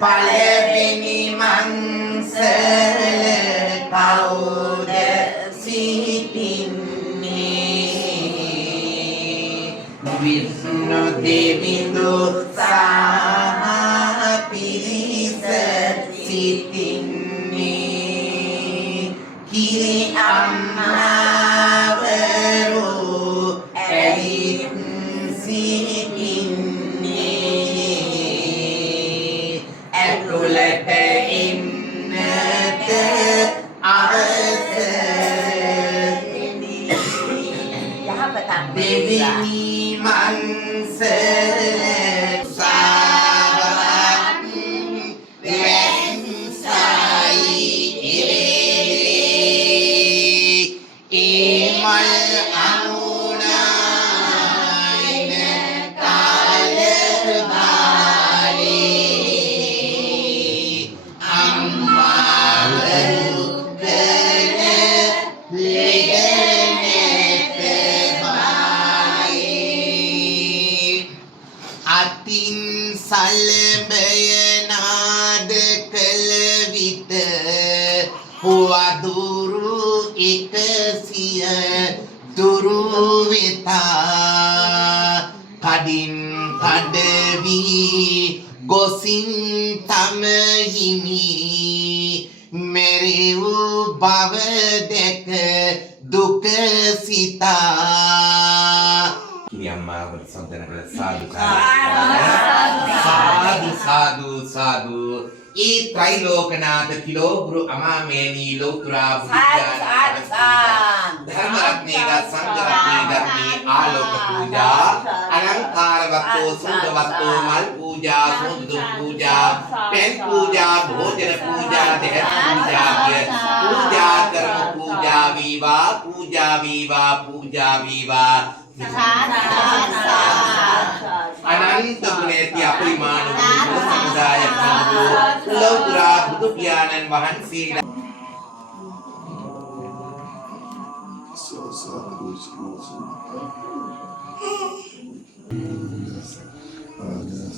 පළවෙනි මංසල කවුද සිටින්නේ විෂ්ණු දෙවිඳු සහ පිරිස සිටින්නේ කිරි අම්මාවරු ඇවිත් සිටින්නේ ඇතුළට එන්නට දෙවිනි මංසල සාවත් වෙන්සයි ඉරේ ඒමල් අනුනායින කාලබාලේ අම්මාවරු අතින් සලබය නාද කළ විට වදුරු 100 දුරු වෙතා කඩින් කඩවි ගොසින් තම හිමි මෙරෙව් බව දැක දුක සිතා Kiamma bersandana sadu sadu e Trailokanath Kiloguru Amameni Lotura Buddha Dharmaratnega Sangaratnega Aloka Puja Alankaravatto Sudavatto Mal Puja Sundu Puja Pen Puja Bhojana Puja Dehat Puja Puja Karma Puja Viva Puja Viva Puja Viva අනන්ත ගුණේති අපරිමාණ වූ සමුදායක් වූ ලෞතර බුදු පියාණන් වහන්සේලා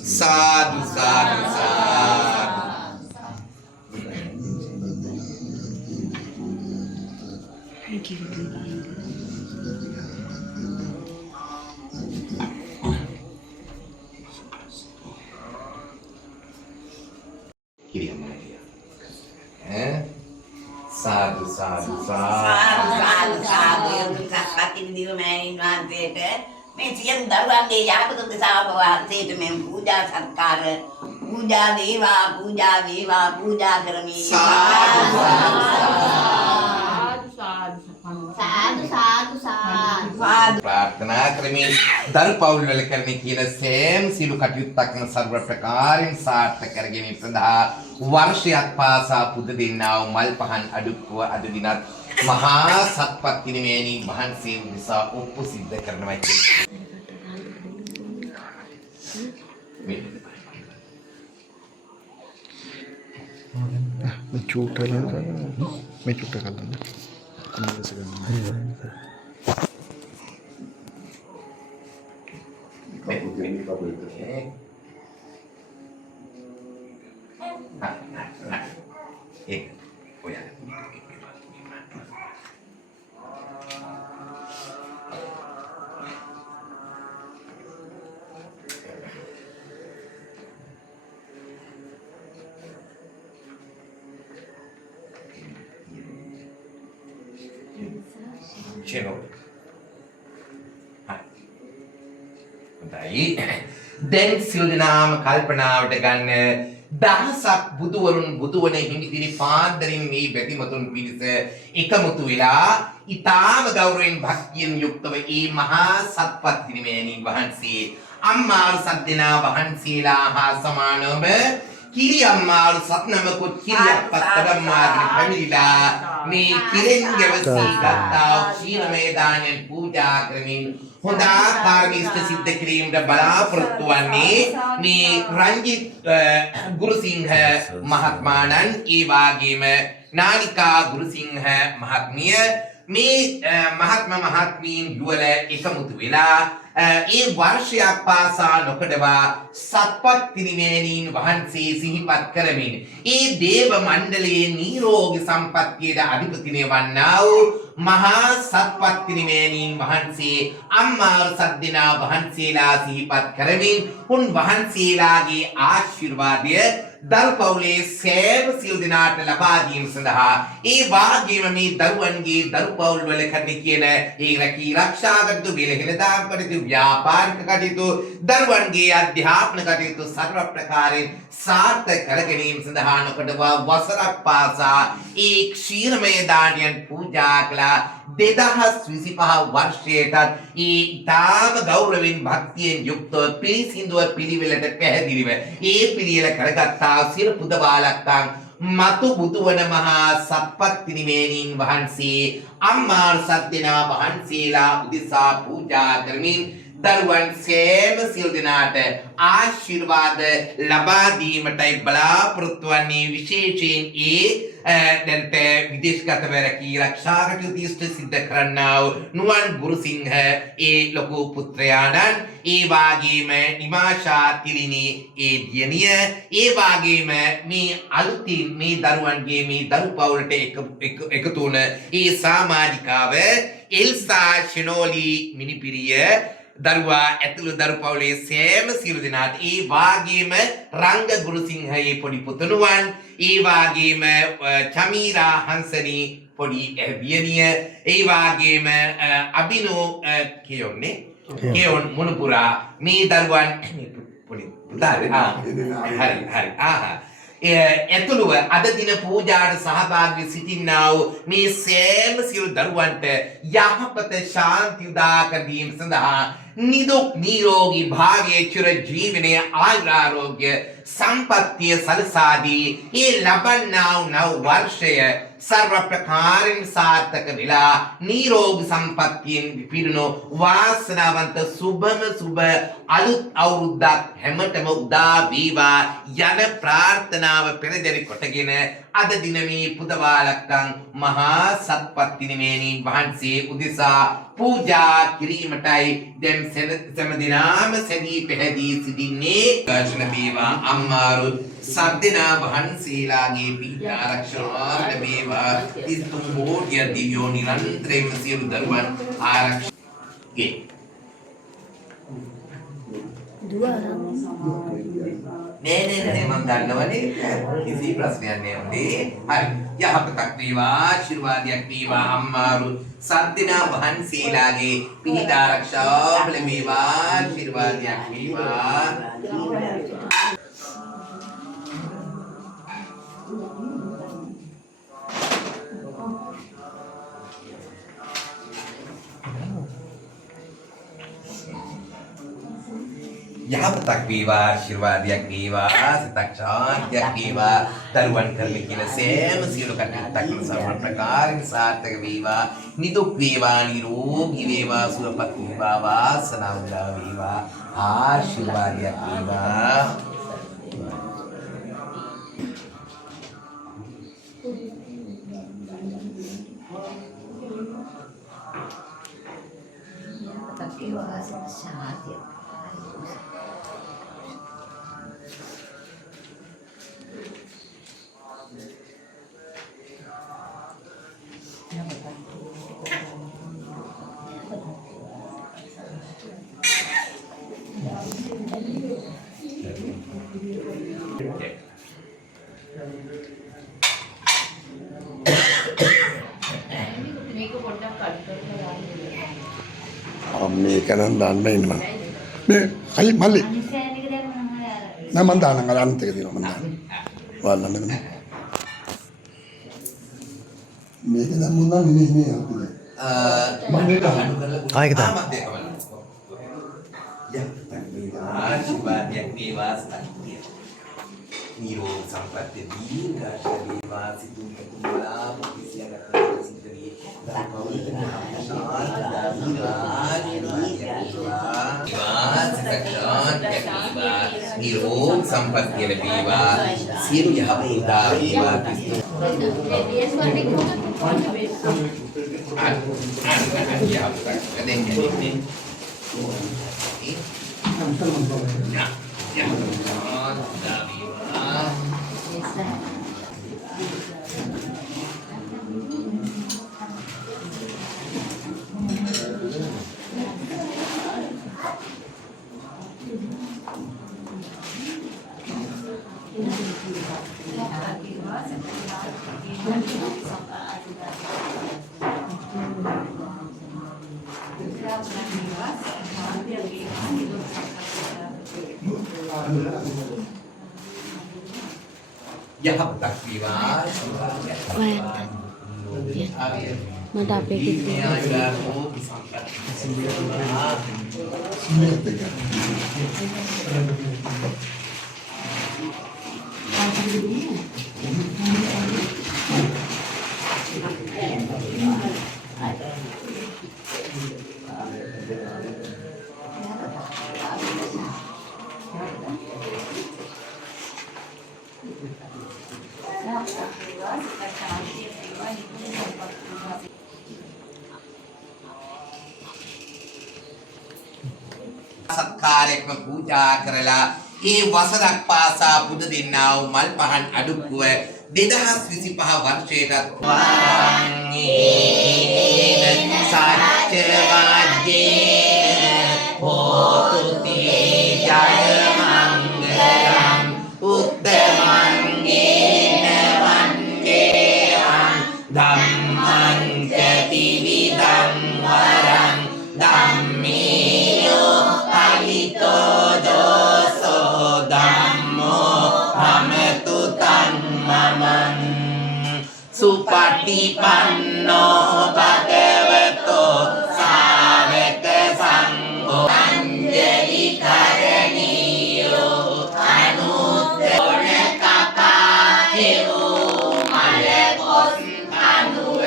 සාදු සාදු සාදු Sadu sadu Sakati di main wanted. Mention the one day after the Sava said to me, Puja Sankar, Puja Viva, Puja Viva, Puja Karami. प्रार्थना करमी दर पाउल वल करने की न सेम सिलु कटयुत्तक न सर्व प्रकारेण सार्थक करගෙන ප්‍රදා වර්ෂයක් පාසා පුද දෙන්නා වූ මල් පහන් අඩුක්ව අද දිනත් මහා සත්පත් කිනිමේනි මහන්සිය උදෙසා ඔප්පු සිද්ධ කරනවා මේ චූට කලන්න Channel. හොඳයි. දැන් සියලු දෙනාම කල්පනාවට ගන්න දහසක් බුදුවරුන් බුදුවන හිමිදිරි පාන්දරින් මේ බැතිමතුන් පිරිස එකමුතු වෙලා ඊටාම ගෞරවයෙන් භක්තියෙන් යුක්තව මේ මහා සත්පත් හිමිමෑණීන් වහන්සේ අම්මාරු සද්දෙනා වහන්සේලා හා සමානව කිරියම්මාරු සත්නමකුත් කිරියප්පත් කඩම්මාගෙන පැමිණිලා මේ කිරෙන් ගැවසී ගත්තා ක්ෂීරමය දානයෙන් පූජා කරමින් හොඳ ආකාරයෙන් සිද්ධ කිරීමට බලාපොරොත්තු වන්නේ මේ රංජිත් ගුරුසිංහ මහත්මයාණන් ඒ වගේම නානිකා ගුරුසිංහ මහත්මිය මේ මහත්මීන් යුවල එකමුතු වෙලා ඒ වර්ෂයක් පාසා නොකඩවා සත්පත් පිරිමේනීන් වහන්සේ සිහිපත් කරමින් ඒ දේව මණ්ඩලයේ නිරෝගී සම්පත්තියට අධිපතිනේ වන්නා වූ මහා සත්පත් පිරිමේනීන් වහන්සේ අම්මාර සද්දිනා වහන්සේලා සිහිපත් කරමින් උන් වහන්සේලාගේ ආශිර්වාදය දරුපවුලේ සෑම සියලු දෙනාට ලබා දීම සඳහා ඒ වාගේම මේ දරුවන්ගේ දරුපවුල් වල කරන කියන ඒ රැකී ආරක්ෂා කටයුතු බෙලහෙළදාම් කටයුතු ව්‍යාපාරික කටයුතු දරුවන්ගේ අධ්‍යාපන කටයුතු සර්ව ප්‍රකාරයෙන් සාර්ථක කර ගැනීම සඳහා නොකඩවා වසරක් පාසා ඒ ක්ෂීරමය දානයන් පූජා කළා 2025 වර්ෂයටත් ඒ ඊටාම ගෞරවයෙන් භක්තියෙන් යුක්තව පිළිසිඳුව පිළිවෙලට පැහැදිලිව ඒ පිළිවෙල කරගත්තා සියලු පුදබාලක්කන් මතු බුදුවන මහා සත්පත් පිරිමේනීන් වහන්සේ අම්මාර සද්දෙනා වහන්සේලා උදෙසා පූජා කරමින් දරුවන් සෑම සියලු දෙනාට ආශිර්වාද ලබා දීමටයි බලාපොරොත්තු වන්නේ විශේෂයෙන් දැන්ට විදේශගතව රැකී ආරක්ෂා කටයුතු ඉෂ්ට සිද්ධ කරන්නා වූ නුවන් ගුරුසිංහ ඒ ලොකු පුත්‍රයාණන් ඒ වාගේම නිමාෂා තිරිණි ඒ දියණිය ඒ වාගේම මේ අලුතින් මේ දරුවන්ගේ මේ දරු පවුලට එකතු වුණ ඒ සමාජිකාව එල්සා ෂිනෝලි මිනිපිරිය දරුවා ඇතුළු දරු පවුලේ සෑම සියලු දෙනාට ඒ වාගේම රංග ගුරුසිංහයේ පොඩි පුතණුවන් ඒ වාගේම චමීරා හංසනී පොඩි දියණිය ඒ වාගේම අබිනෝ කෙයොන් මුණුපුරා මේ දරුවන් පොඩි පුතා හරි ඇතුළුව අද දින පූජාට සහභාගී සිටින්නා වූ මේ සෑම සියලු දරුවන්ට යහපත ශාන්ති උදා කර දීම සඳහා නිදුක් නිරෝගී භාවයේ චිර ජීවනයේ ආයුරාරෝග්‍ය සම්පත්තිය සලසාදී ඒ ලබන්නා වූ නව වර්ෂය සර්ව ප්‍රකාරයෙන් සාර්ථක වෙලා නිරෝගී සම්පත්තියෙන් පිරුණු වාසනාවන්ත සුබම සුබ අලුත් අවුරුද්දක් හැමතෙම උදා වේවා යන ප්‍රාර්ථනාව පෙරදරි කොටගෙන අද දින මේ පුදවාලක්කන් මහා සත්පත් පිරිමේනීන් වහන්සේ උදෙසා පූජා කිරීමටයි දැන් සෑම දිනම සැදී පැහැදී සිටින්නේ ගාශන වේවා අම්මාරු සද්දෙනා වහන්සේලාගේ පීඨ ආරක්ෂා ලැබේවා ඉස්තුම් බෝධිය දිව්‍යෝ නිරන්තරයෙන්ම සියලු දරුවන් ආරක්ෂාගේ නේ මම දන්නවනේ කිසි ප්‍රශ්නයක් නෑ හරි යහපතක් වේවා ආශිර්වාදයක් වේවා අම්මාරු සද්දෙනා වහන්සේලාගේ පීඨ ආරක්ෂා ලැබේවා ආශිර්වාදයක් වේවා යහපතක් වේවා ආශිර්වාදයක් වේවා සිතක් ශාන්තියක් වේවා දරුවන් කරන කියන සෑම සියලු කටයුත්තක් සර්ව ප්‍රකාරයෙන් සාර්ථක වේවා නිදුක් වේවා නිරෝගී වේවා සුවපත් වේවා වාසනාව වේවා ආශිර්වාදයක් වේවා මේක නම් දාන්න ඉන්නවා මේ අලි මල්ලි නෑ මන් දාන්න අර අන්ත එක තියෙනවා මන් දාන්න වල්ලන්න මේ මේක නම් මොනවා නෙමෙයි අපිට මම මේක ආයෙක දාන්න ආශිර්වාදයක් වේවා සත්‍ය නිරෝග සම්පත්තිය දීර්ඝාෂ වේවා සිතුම් කුඹලා කිසියකට සිද්ධියේ නිරෝග සම්පත්තිය ලැබේවා සියලු යහපත උදා වේවා යහපතක් වේවා. මට අපේ කිව්වේ සත්කාරයක්ම පූජා කරලා ඒ වසරක් පාසා පුද දෙන්නා වූ මල් පහන් අඩුක්කුව 2025 වර්ෂයටත් වංගේන සත්‍ය වාජ්ජේන හෝතු තේ ජය මංගලං උත්තමංගේන වංගේයං ධම්මං චති විදං වරං ධම්මේයෝ අලිතෝ දෝසෝ ධම්මෝ රමතු තං මමං සුපටිපන්නෝ භගවතෝ සාවක සංඝෝ අංජලි කරණීයෝ අනුත්තර කපාහෙවෝ මලකොස් අනුව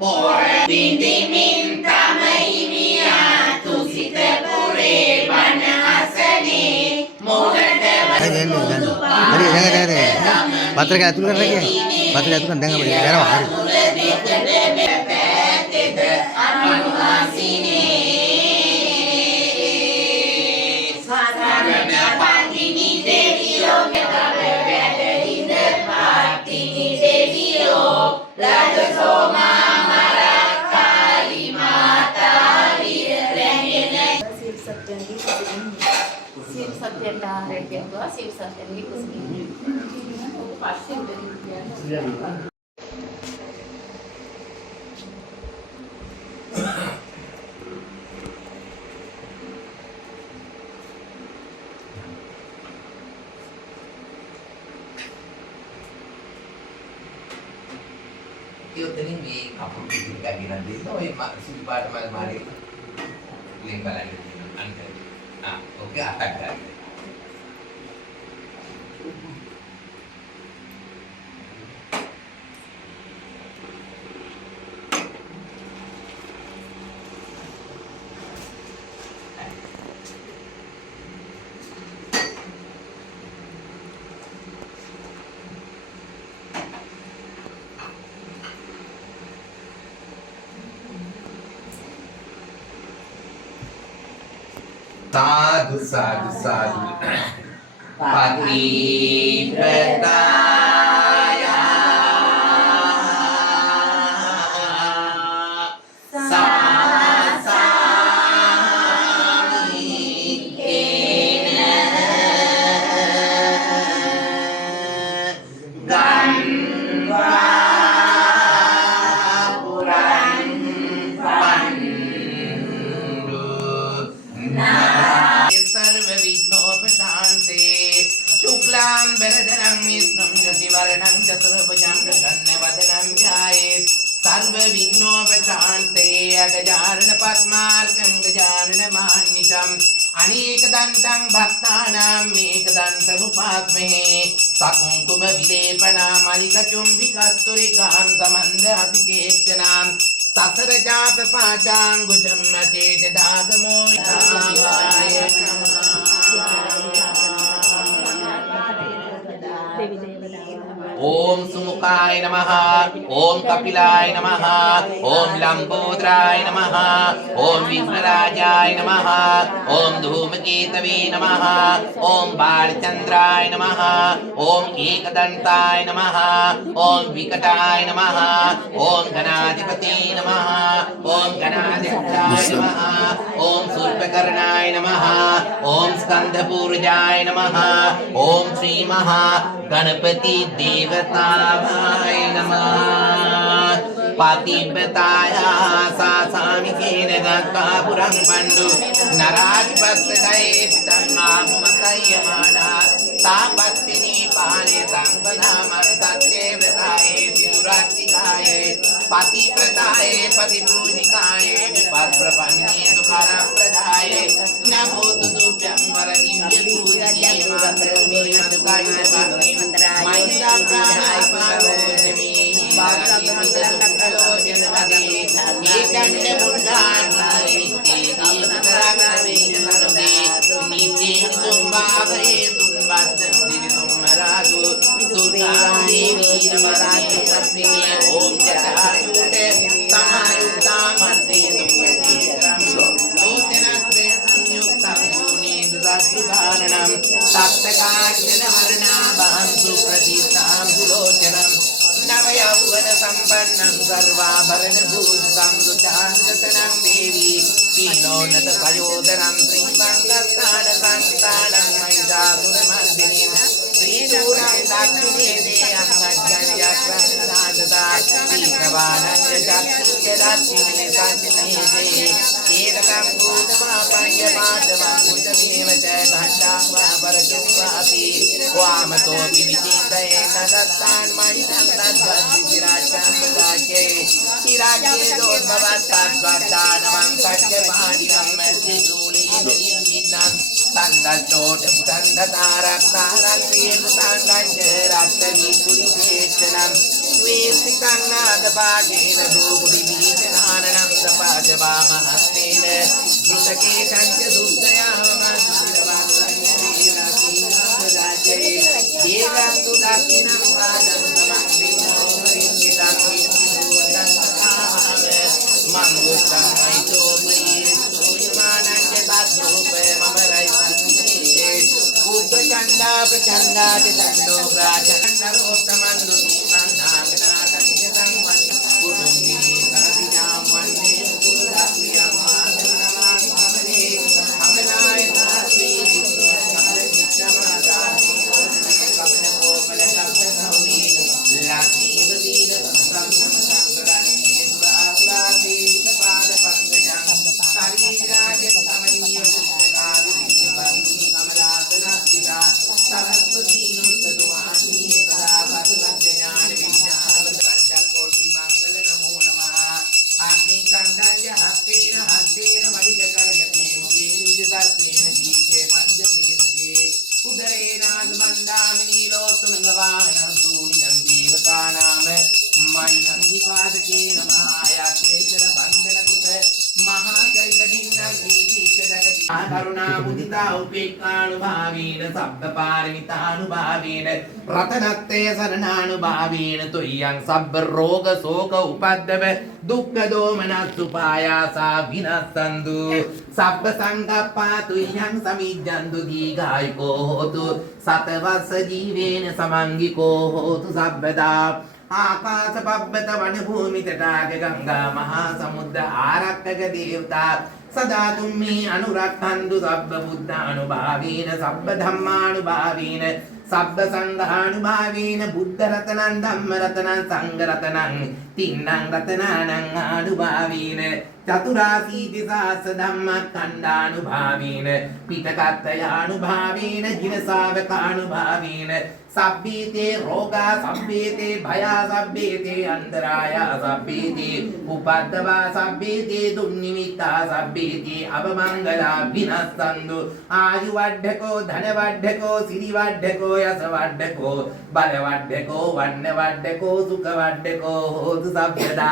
පොර විඳිමින් තමයිමියා තුසිත පුරේ වන අසනේ මොහොතේ පත්‍රක ඇතුල් කරලා කියන්නේ පත්‍රක ඇතුල් කරන් දැන් අපිට යනවා හරි Ini මේ අපු පිටින් ගගෙන දෙන්න ඔය සුදු පාට මල් මාරේ ලින් බලන්න අන්ත ඕකේ අටක් ගන්න Sadhu, sadhu, sadhu. Patiprataya sasamikena ganva puran pandu सर्व विघ्नोपशान्ते शुक्लां वरदनं विष्णुं शशिवर्णं चतुर्भुजं प्रसन्नवदनं ध्यायेत् सर्व विघ्नोपशान्ते अगजानन पद्मार्कं गजाननमान्वितम् अनेकदन्तं भक्तानाम् एकदन्तमुपास्महे सकुङ्कुमविलेपनां मलिकचुम्बिकस्तुरिकां समन्दहसितेक्षणां ससर जाप पाचांगुजम मचेत दागमो ओम सुमुख कपाय नमः ओम कपिलाय नमः ओम लंबोदराय नमः ओम विघ्नराजाय नमः ओम धूमकेतवे नमः ओम बालचंद्राय नमः ओम एकदंताय नमः ओम विकटाय नमः ओम गणाधिपते नमः ओम गणाधिपताय नमः ओम सूर्पकर्णाय नमः ओम स्कंदपूर्जाय नमः ओम श्री महा गणपति देवताय नमः पातिव्रताया सासामि केन गत्तापुरं पंडु नराधिपतये तन्नामतयमाना तापत्तिनी पाने संपदामं सत्यव्रताये दुरात्तिकाय पतिव्रताय पतिपूजिकाय विपत्प्रपन्ने दुःखरप्रदाय नमो तुभ्यं वरदिव्यपूजिते मातृमे सुखायुधपात्रे महिला प्राणाय पारोजमे नवयौवन संपन्नं सर्वाभरणभूषितं दुचान्दतनं देवी पीनोन्नत पयोदनं श्रीमङ्गलस्थानसंस्थानं महिषासुरमर्दिनीं श्रीशूरं दाक्षिणे अंगज्ञाक्रन्दाददात्मीनवानं चक्षुर्यदाक्षिणे सञ्चिते केरलं भूतमापञ्चपादवं कुटमेव च घण्टां वा परशुवापि वामतोऽपि विचिन्तयेन दत्तान् महिषं तद्वद्विराजन्ददाख्ये चिराज्ये दोद्भवत्तद्वद्दानवं सत्यपाणिनं श्रीशूलिनं तन्दत्तोटमुदन्दतारक्तारक्रियेतुताङ्गञ्जरात्तरीपुरिचेष्टनं स्वेष्टितं नादपाठेन भूपुरिबीजनाननं दपाजवामहस्तेन धृतकेशं च देवस्तु दक्षिणं पादं समग्रिणोरिङ्गितं मङ्गुष्ठं मैतोमयी स्तूयमानं च तद्रूपे मम रैसन्निधे उद्दचण्डा प्रचण्डा च चण्डो प्राचण्डरोत्तमन्दुतीं नागनाथं च संवन् कुटुम्बिनी सनदिजां वन्दे मुकुन्दप्रियं मातरनमामि कमले कमलाय नास्ति करुणा मुदिता उपेक्षानुभावेन सप्तपारमितानुभावेन रतनत्ते शरणानुभावेन तुय्यं सब्बरोग शोक उपद्रव दुःख दोमनसुपायासा विनश्यन्तु सब्ब संकप्पा तुय्यं समिज्जन्तु दीर्घायुको होतु शतवर्ष जीवेन समङ्गिको होतु सर्वदा आकाश पब्बत वन भूमि तटाक गंगा महासमुद्र आरक्षक देवता सदा तुम्ही अनुरक्षन्तु सब्ब बुद्धानुभावेन सब्ब धम्मानुभावेन सब्ब संघानुभावेन बुद्ध रत्नं धम्म रत्नं संघ रत्नं तिन्नं रत्नानं अनुभावेन चतुराशीति सहस्र धम्म खण्डानुभावेन पितकत्तयानुभावेन जिनसावकानुभावेन सभ्येते रोगा सभ्येते भया सभ्येते अंतराया सभ्येते उपद्रवा सभ्येते दुर्निमित्ता सभ्येते अवमंगला विनश्यन्तु आयुवड्ढको धनवड्ढको सिरिवड्ढको यशवड्ढको बलवड्ढको वर्णवड्ढको सुखवड्ढको होतु सभ्यदा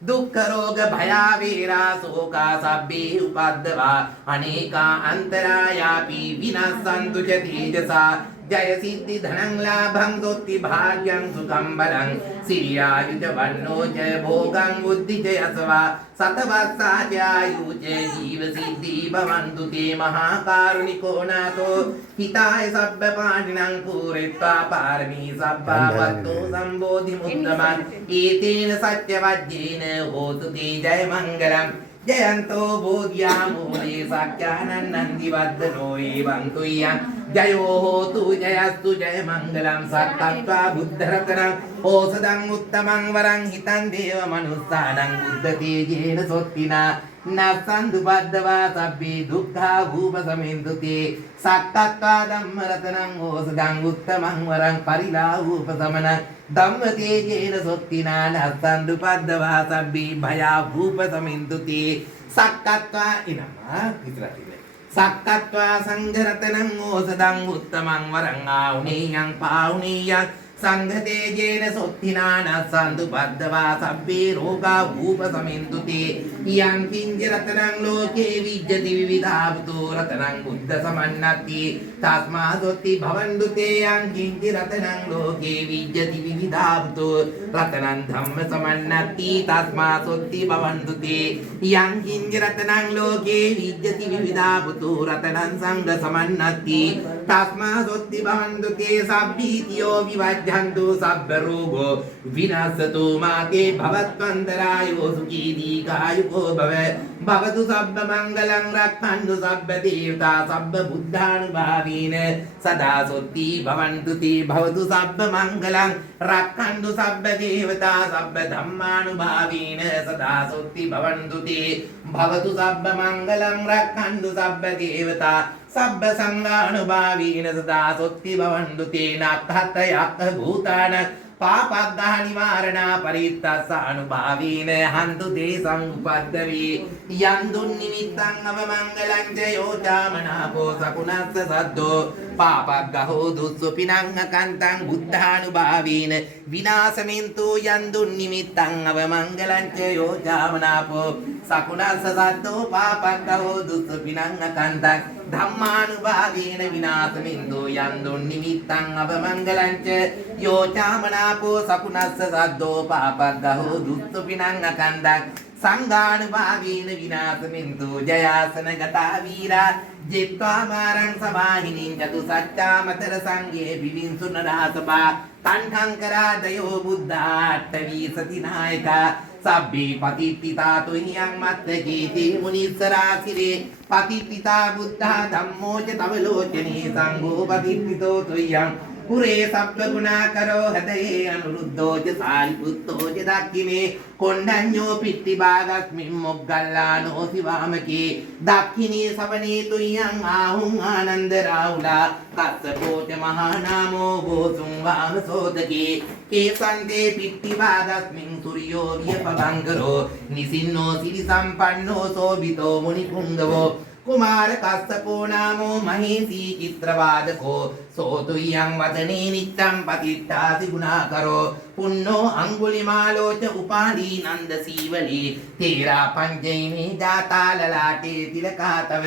දුක්ඛ රෝග භය වේරා සෝකා සබ්බේ උපද්දවා අනේකා අන්තරායාපි විනස්සන්තු ච තේජසා ජය සිද්ධි ධනං ලාභං දොත්ති භාග්‍යං සුඛං බලං සිරියායුජ වන්නෝ ච භෝගං බුද්ධි ච යසවා සතවස්සාජායුච ජීව සිද්ධි භවන්තු තේ මහා කාරුණිකෝ නාතෝ හිතාය සබ්බ පාණිනං පුරෙත්වා පාරමී සබ්බා වත්තෝ සම්බෝධි මුත්තමං ඊතේන සත්‍ය වජ්ජේන හෝතු තේ ජය මංගලං ජයන්තෝ බෝධියා මූලේ සක්ඛානං නන්දි වද්දනෝ එවං තුයං ජයෝ හෝතු ජයස්තු ජය මංගලං සත්තත්වා බුද්ධ රතනං ඕසදං උත්තමං වරං හිතං දේව මනුස්සානං බුද්ධ තේජේන සොත්තිනා නස්සන්දු බද්දවා සබ්බේ දුක්ඛා භූප සමෙන්දුතේ සත්තත්වා ධම්ම රතනං ඕසදං උත්තමං වරං පරිලාහූප සමනං ධම්ම තේජේන සොත්තිනා නස්සන්දු බද්දවා සබ්බේ භයා භූප සමෙන්දුතේ සත්තත්වා ඉනමා විතරයි සක්කත්වා සංඝරතනං ඕසදං උත්තමං වරං ආවුනේයං පාවුනේයං සංඝතේජේන සොත්තිනාන සන්දු බද්දවා සබ්බේ රෝගා භූප සමින්දුතේ යං කිංජ රතනං ලෝකේ විජ්ජති විවිධාවතු රතනං බුද්ධ සමන්නති තස්මා සොත්ති භවන්දුතේ යං කිංජ රතනං ලෝකේ විජ්ජති විවිධාවතු රතනං ධම්ම සමන්නති තස්මා සොත්ති භවන්දුතේ යං කිංජ රතනං ලෝකේ විජ්ජති විවිධාවතු රතනං සංඝ සමන්නති තස්මා සොත්ති භවන්දුතේ සබ්බීතියෝ විවජ්ජ ජන්තු සබ්බ රෝගෝ විනාශතු මාගේ භවත්වන්තරායෝ සුඛී දීඝායුකෝ භව භවතු සබ්බ මංගලං රක්ඛන්තු සබ්බ දේවතා සබ්බ බුද්ධානුභාවීන සදා සොත්ති භවන්තු තේ භවතු සබ්බ මංගලං රක්ඛන්තු සබ්බ දේවතා සබ්බ ධම්මානුභාවීන සදා සොත්ති භවන්තු තේ භවතු සබ්බ මංගලං රක්ඛන්තු සබ්බ දේවතා සබ්බ සංඝානුභාවීන සදා සොත්ති භවන්තු තේ නක්ඛත යක්ඛ භූතාන පාපග්ගහ නිවාරණා පරිත්තස්ස අනුභාවීන හන්තු දේසං උපද්දවි යන් දුන් නිමිත්තං අවමංගලං ජයෝ චාමනාපෝ සකුණස්ස සද්දෝ පාපග්ගහෝ දුස්සුපිනං අකන්තං බුද්ධානුභාවීන විනාශමින්තු යන් දුන් නිමිත්තං අවමංගලං ජයෝ චාමනාපෝ සකුණස්ස සද්දෝ පාපග්ගහෝ දුස්සුපිනං අකන්තං ධම්මානුභාවීන විනාශමින්තු යන් දුන් නිමිත්තං අවමංගලං යෝ චාමනාපෝ සකුණස්ස සද්දෝ පාපග්ගහෝ දුස්සුපිනං අකන්තං සංඝානුභාවීන විනාශමින්තු ජයාසන ගතා වීරා ජිත්වා මාරං සමාහිනින් ජතු සච්චාමතර සංඝේ විවින්සු නරාසපා තණ්හංකරාදයෝ බුද්ධාට්ඨවී සති නායකා සබ්බේ පතිත්තිතා තුහියං මත්තකීති මුනිස්සරාසිරේ පතිත්තිතා බුද්ධා ධම්මෝ ච තව ලෝචනේ සංඝෝ පතිත්තිතෝ තුහියං පුරේ සබ්බ ගුණා කරෝ හදේ අනුරුද්ධෝ ච සාරිපුත්තෝ ච දක්ඛිනේ කොණ්ඩඤ්ඤෝ පිට්ටි භාගස්මින් මොග්ගල්ලානෝ සිවාමකේ දක්ඛිනේ සවනේ තුයං ආහුං ආනන්ද රාහුලා කස්සපෝ ච මහා නාමෝ ගෝසුං වාමසෝදකේ කේසන්තේ පිට්ටි භාගස්මින් සූර්යෝ වියපබංකරෝ නිසින්නෝ සිරි සම්පන්නෝ සෝබිතෝ මුනි කුංගවෝ කුමාර කස්සපෝ නාමෝ මහේසී චිත්‍රවාදකෝ සෝතුයං වදනේ නිච්ඡං පතිත්තාති ගුණාකරෝ පුන්නෝ අංගුලිමාලෝ ච උපාලී නන්ද සීවලී තේරා පංචෛමේ ජාතාලලාටේ තිලකාතව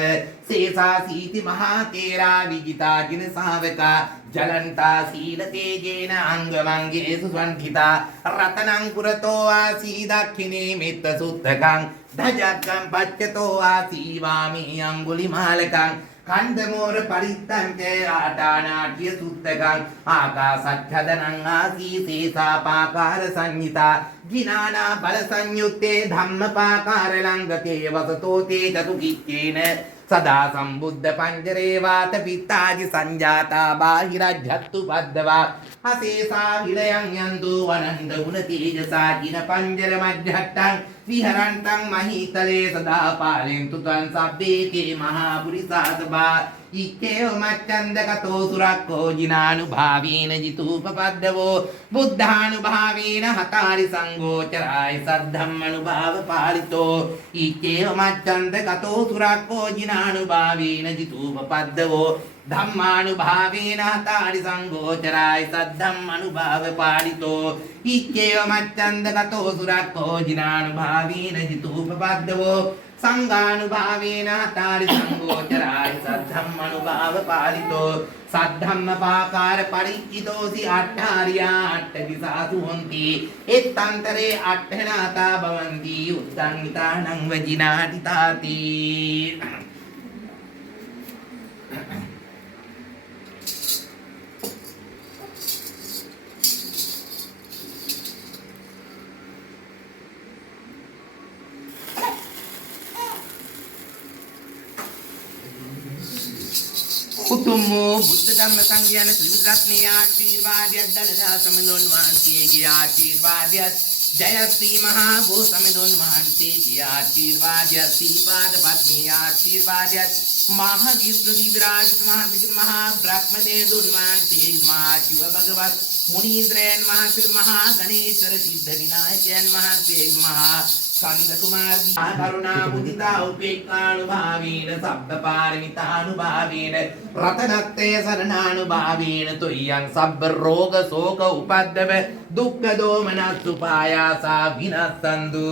සේසා සීති මහා තේරා විජිතා ජින ශාවකා ජලන්තා සීල තේජේන අංගමංගේ සුසංඛිතා රතනං පුරතෝ ආසී දක්ඛිනේ මෙත්ත සුත්තකං දජක්කම් පච්චතෝ ආසීවාමී අංගුලිමාලකං කන්දමෝර පරිත්තං ච ආටානාට්‍ය සුත්තකං ආකාසච්ඡදනං ආසී සේසාපාකාර සංහිතා ගිනානා බල සංයුත්තේ ධම්මපාකාර ලංගතේ වසතෝ තේ චතු කිච්චේන සදා සම්බුද්ධ පංජරේ වාත පිත්තාදි සංජාතා බාහිරජ්ජත්තු පද්දවා අසේසා විලයන් යන්තු වනන්ද උන තේජසා ජින පංජර මජ්ජට්ටං විහරන්තං මහීතලේ සදා පාලෙන්තු තං සබ්බේකේ මහා පුරිසාසභා ඉක්කේව මච්ඡන්දකතෝ සුරක්ඛෝ ජිනානුභාවීන ජිතූපපද්දවෝ බුද්ධානුභාවීන හතාරි සංඝෝචරාය සද්ධම්මනුභාව පාලිතෝ ඉක්කේව මච්ඡන්දකතෝ සුරක්ඛෝ ජිනානුභාවීන ජිතූපපද්දවෝ ධම්මානුභාවේන හතාරි සංඝෝචරාය සද්ධම්මනුභාව පාලිතෝ ඉක්කේව මච්ඡන්දකතෝ සුරක්ඛෝ ජිනානුභාවීන ජිතූපපද්දවෝ සංඝානුභාවේන හතාරි සංඝෝචරාය සද්ධම්මනුභාව පාලිතෝ සද්ධම්ම පාකාර පරිච්ඡිතෝසි අට්ඨාරියා අට්ඨවිසාසු හොಂತಿ එත්තන්තරේ අට්ඨනාතා භවಂತಿ උත්තං ිතානං වජිනාටිතාති උතුම් වූ බුද්ධ ධම්ම සංඝ යන ත්‍රිවිධ රත්නයේ ආශිර්වාදයක් දලදා සමඳුන් වහන්සේගේ ආශිර්වාදයක් ජය ශ්‍රී මහා බෝ සමඳුන් වහන්සේගේ ආශිර්වාදයක් සීපාද පත්නී ආශිර්වාදයක් මහා විෂ්ණු දිව්‍යරාජ මහා බ්‍රහ්මදේ දුර්වාන්තේ මහා ශිව භගවත් මුනීන්ද්‍රයන් වහන්සේ මහා ගණේශ්වර සිද්ධ විනායකයන් වහන්සේ මහා ස්කන්ධ කුමාරී කරුණා මුදිතා උපේක්ඛානුභාවීන සබ්බ පාරමිතානුභාවීන රතනත්තේ සරණානුභාවීන තුයං සබ්බ රෝග ශෝක උපද්දව දුක්ඛ දෝමනස්සු පායාසා විනස්සන්දු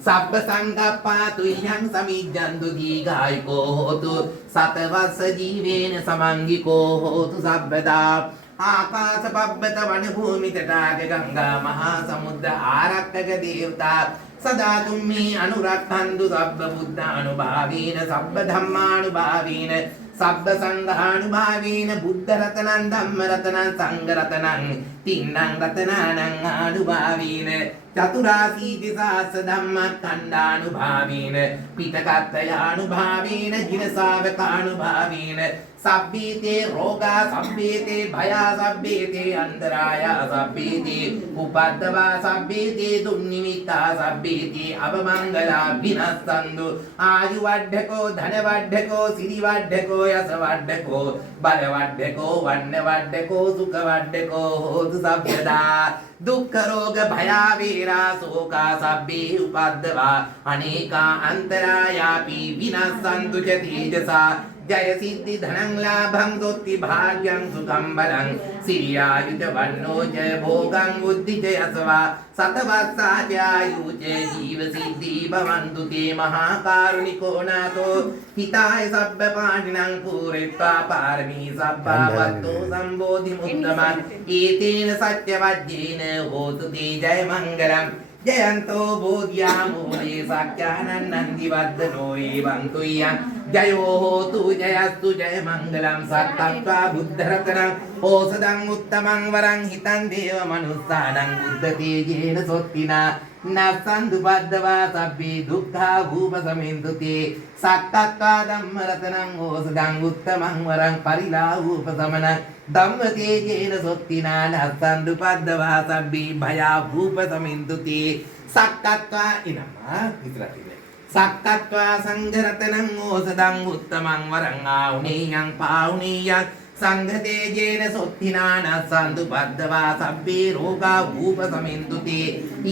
සබ්බ සංගප්පා තුයං සමිජ්ජන්දු දීඝායකෝ හෝතු සතවස්ස ජීවේන සමංගිකෝ හෝතු සබ්බදා ආකාශ පබ්බත වන භූමි තටාක ගංගා මහා සමුද්‍ර ආරක්ෂක දේවතා සදා තුම්මි අනුරක්ඛන්තු සබ්බ බුද්ධානුභාවීන සබ්බ ධම්මානුභාවීන සබ්බ සංඝානුභාවීන බුද්ධ රතනං ධම්ම රතනං සංඝ රතනං තින්නං රතනානං ආනුභාවීන චතුරාසීති සාස ධම්මඛණ්ඩානුභාවීන පිටකත්තයානුභාවීන ජිනසාවකානුභාවීන සබ්බීතේ රෝගා සබ්බීතේ භයා සබ්බීතේ අන්තරායා සබ්බීතේ උපද්දවා සබ්බීතේ දුන්නිමිත්තා සබ්බීතේ අවමංගලා විනස්සන්දු ආයු වඩ්ඩකෝ ධන වඩ්ඩකෝ සිරි වඩ්ඩකෝ යස වඩ්ඩකෝ බල වඩ්ඩකෝ වන්න වඩ්ඩකෝ සුඛ වඩ්ඩකෝ හෝතු සබ්බදා දුක්ඛ රෝග භයා වේරා සෝකා සබ්බේ උපද්දවා අනේකා අන්තරායාපි විනස්සන්තු ච තේජසා ජය සිද්ධි ධනං ලාභං දොත්ති භාග්‍යං සුඛං බලං සිරියායුජ වන්නෝ ජය භෝගං බුද්ධි ජයසවා සතවස්සාජායුජ ජීව සිද්ධි භවන්තු තේ මහා කාරුණිකෝ නාතෝ හිතාය සබ්බ පාණිනං පූරෙත්වා පාරමී සබ්බා වත්තෝ සම්බෝධි මුත්තමං ඒතේන සත්‍ය වජ්ජේන හෝතු තේ ජය මංගලං ජයන්තෝ බෝධියා මූලේ සක්ඛානං නන්දි වද්දනෝ එවං තුයං ජයෝ හෝතු ජයස්තු ජය මංගලං සත්තත්වා බුද්ධ රතනං ඕසදං උත්තමං වරං හිතං දේව මනුස්සානං බුද්ධ තේජේන සොත්තිනා නස්සන්දු බද්දවා සබ්බේ දුක්ඛා භූප සමෙන්දුතේ සත්තත්වා ධම්ම රතනං ඕසදං උත්තමං වරං පරිලාහූප සමනං ධම්ම තේජේන සොත්තිනා නස්සන්දු බද්දවා සබ්බේ භයා භූප සමෙන්දුතේ සත්තත්වා ඉනමා විතරයි සක්කත්වා සංඝරතනං ඕසදං උත්තමං වරං ආඋනේයං පාඋනේයං සංඝ තේජේන සොත්තිනාන සන්තු පද්දවා සබ්බේ රෝගා භූප සමින්දුතේ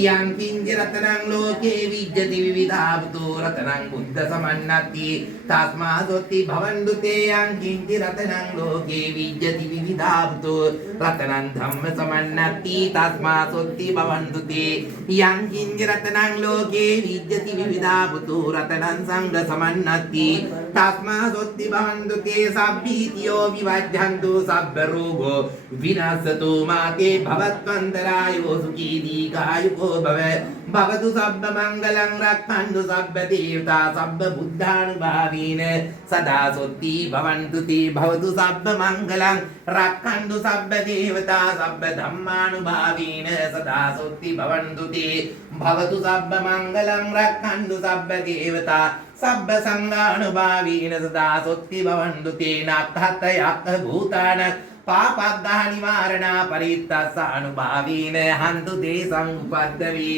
යං කිංජ රතනං ලෝකේ විජ්ජති විවිධාවතෝ රතනං බුද්ධ සමන්නති තස්මා සොත්ති භවන්දුතේ යං කිංජ රතනං ලෝකේ විජ්ජති විවිධාවතෝ රතනං ධම්ම සමන්නති තස්මා සොත්ති භවන්දුතේ යං කිංජ රතනං ලෝකේ විජ්ජති විවිධාවතෝ රතනං සංඝ සමන්නති තස්මා සොත්ති භවන්දුතේ සබ්බීතියෝ විවජ්ජ හන්තු සබ්බ රෝගෝ විනාශතු මාගේ භවත්වන්තරායෝ සුඛී දීඝායුකෝ භව භවතු සබ්බ මංගලං රක්ඛන්තු සබ්බ දේවතා සබ්බ බුද්ධානුභාවීන සදා සොත්ති භවන්තු තේ භවතු සබ්බ මංගලං රක්ඛන්තු සබ්බ දේවතා සබ්බ ධම්මානුභාවීන සදා සොත්ති භවන්තු තේ භවතු සබ්බ මංගලං රක්ඛන්තු සබ්බ දේවතා සබ්බ සංඝානුභාවීන සදා සොත්ති භවන්තු තේ නක්ඛත යක්ඛ භූතාන පාපග්ගහ නිවාරණා පරිත්තස්සානුභාවීන හන්තු දේසං උපද්දවි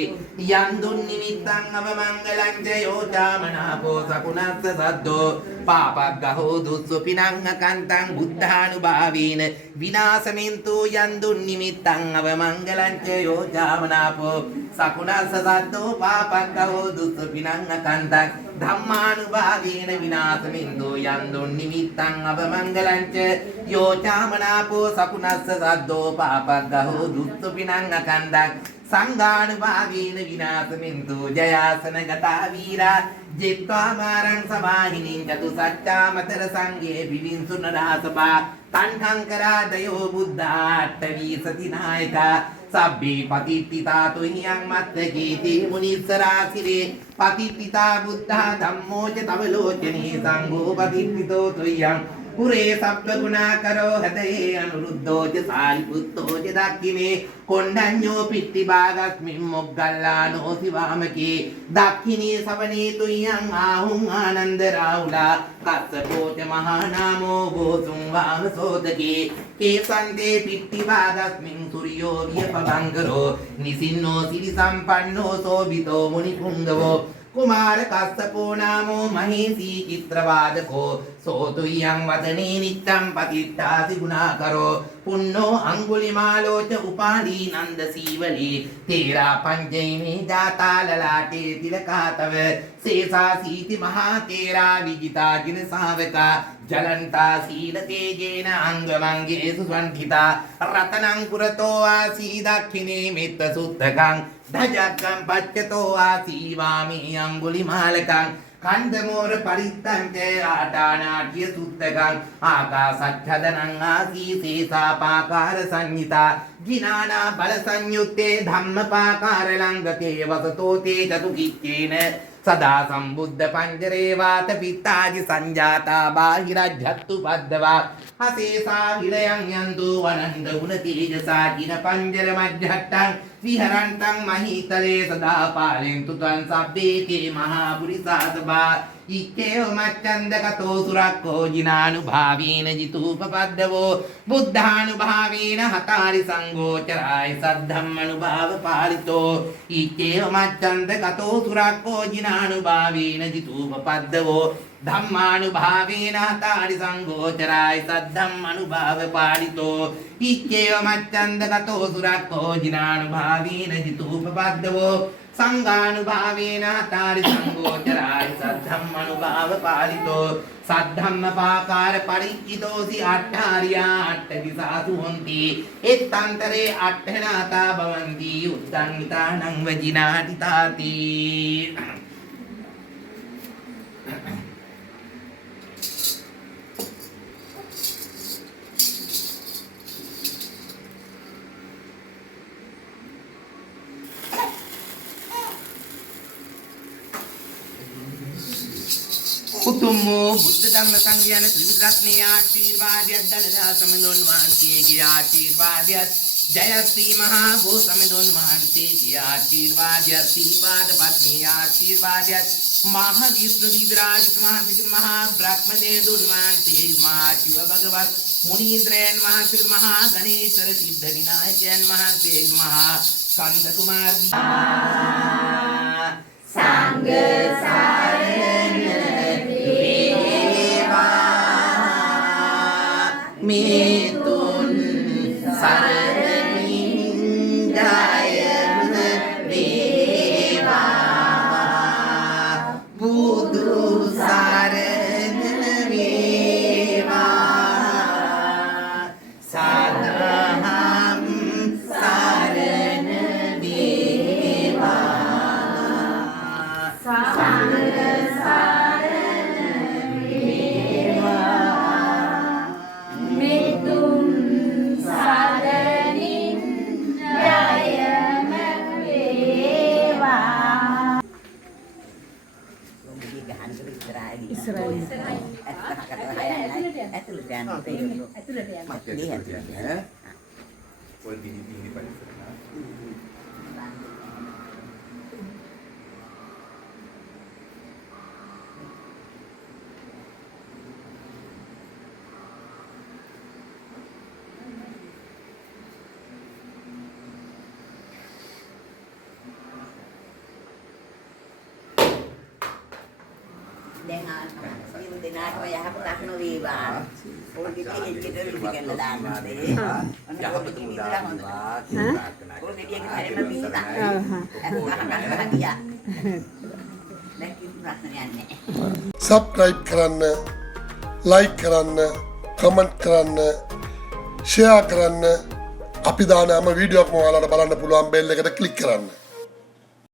යන්දුන් නිමිත්තං අවමංගලං ච යෝචාමනාපෝ සකුණස්ස සද්දෝ පාපග්ගහෝ දුස්සුපිනං අකන්තං බුද්ධානුභාවීන විනාශමින්තු යන්දුන් නිමිත්තං අවමංගලං ච යෝචාමනාපෝ සකුණස්ස සද්දෝ පාපග්ගහෝ දුස්සුපිනං අකන්තං ධම්මානුභාවීන විනාශමින්තු යන්දුන් නිමිත්තං අවමංගලං ච යෝචාමනාපෝ සකුණස්ස සද්දෝ පාපග්ගහෝ දුස්සුපිනං අකන්තං සංඝානුභාවීන විනාශමින්තු ජයාසන ගතා වීරා ජෙත්වාමාරං සමාහිනින් චතු සච්චාමතර සංඝේ විවිංසු නරාසභා තණ්හංකරාදයෝ බුද්ධාට්ඨවී සතිනායකා සබ්බේ පතිත්තිතා තුහියං මත්තකීති මුනිස්සරාසිරේ පතිත්තිතා බුද්ධා ධම්මෝ ච තව ලෝචනේ සංඝෝ පතිත්තිතෝ තුහියං පුරේ සබ්බ ගුණා කරෝ හදේ අනුරුද්ධෝ ච සාරිපුත්තෝ ච දක්ඛිනේ කොණ්ඩඤ්ඤෝ පිට්ටි භාගස්මින් මොග්ගල්ලානෝ සිවාමකේ දක්ඛිනේ සවනේ තුයං ආහුං ආනන්ද රාහුලා කස්සපෝ ච මහා නාමෝ ගෝසුං වාමසෝදකේ කේසන්තේ පිට්ටි භාගස්මින් සූර්යෝ වියපබංකරෝ නිසින්නෝ සිරි සම්පන්නෝ සෝබිතෝ මුනි පුංගවෝ කුමාර කස්සපෝ නාමෝ මහේසී චිත්‍රවාදකෝ සෝතුයං වදනේ නිච්ඡම් පතිත්තාසි ගුණාකරෝ පුන්නෝ අංගුලිමාලෝ ච උපාදී නන්ද සීවලී තේරා පංචෛමේ ජාතාලලාටේ තිලකාතව සේසා සීති මහා තේරා විජිතා ජින ශාවකා ජලන්තා සීල තේජේන අංගමංගේසු සුවන්තිතා රතනං පුරතෝ ආසී දක්ඛිනේ මෙත්ත සුත්තකං ධජක්කම් පච්චතෝ ආසීවාමී අංගුලිමාලකං කන්දමෝර පරිත්තං ච ආදානාට්‍ය සුත්තකං ආකාසච්ඡදනං ආසී සේසාපාකාර සංහිතා ජිනානා බල සංයුත්තේ ධම්මපාකාර ලංගකේ වසතෝ තේ චතු කිච්චේන සදා සම්බුද්ධ පංජරේ වාත පිත්තාජි සංජාතා බාහිරජ්ජත්තු පද්දවා හසේසා විලයන් යන්තු වනන්ද ගුණ තේජසා කින පංජර මජ්ජට්ටං විහරන්තං මහීතලේ සදා පාලෙන්තු තං සබ්බේකේ මහා පුරිසාසබා ඉක්කේව මච්ඡන්දකතෝ සුරක්කෝ ජිනානුභාවීන ජිතූපපද්දවෝ බුද්ධානුභාවීන හතාරි සංඝෝචරාය සද්ධම්මනුභාව පාලිතෝ ඉක්කේව මච්ඡන්දකතෝ සුරක්කෝ ජිනානුභාවීන ජිතූපපද්දවෝ ධම්මානුභාවේන හතාරි සංඝෝචරාය සද්ධම්මනුභාව පාලිතෝ ඉක්කේව මච්ඡන්දකතෝ සුරක්කෝ ජිනානුභාවීන ජිතූපපද්දවෝ සංඝානුභාවේන හතාරි සංඝෝචරාය සද්ධම්මනුභාව පාලිතෝ සද්ධම්මපාකාර පරිච්ඡිතෝසි අට්ඨාරියා අට්ඨවිසාසු හොಂತಿ එත්තන්තරේ අට්ඨනාතා භවಂತಿ උත්තංිතානං වජිනාටිතාති උතුම්මෝ බුද්ධ ධම්ම සංඝයාන ත්‍රිවිධ රත්නයේ ආශිර්වාදයක් දලදා සමඳුන් වහන්සේගේ ආශිර්වාදයක් ජයශ්‍රී මහා බෝ සමඳුන් වහන්සේගේ ආශිර්වාදයක් සීපාද පත්නී ආශිර්වාදයක් මහා විෂ්ණු දිව්‍යරාජ මහා බ්‍රහ්මදේවුන් වහන්සේ මහා ශිව භගවත් මුනීන්ද්‍රයන් වහන්සේ මහා ගණේශ්වර සිද්ධ විනායකයන් වහන්සේ මහා ස්කන්ධ කුමාර සංඝ සරණ මේතුන් සරණින් ජයම වේවා බුදු සරණ වේවා සදහම් සරණ වේවා සංඝ දැන් සියලු දෙනාටම යහපතක් නොවේවා. පොඩි කෙනෙක්ට විදිහට දානවා. යහපත මුදා පොඩි කෙනෙක් හරිම බීලා. දැන් කිසි ප්‍රශ්නයක් නැහැ. සබ්ස්ක්‍රයිබ් කරන්න, ලයික් කරන්න, කමෙන්ට් කරන්න, ෂෙයා කරන්න. අපි දාන හැම වීඩියෝ එකක්ම ඔයාලට බලන්න පුළුවන් බෙල් එකට ක්ලික් කරන්න.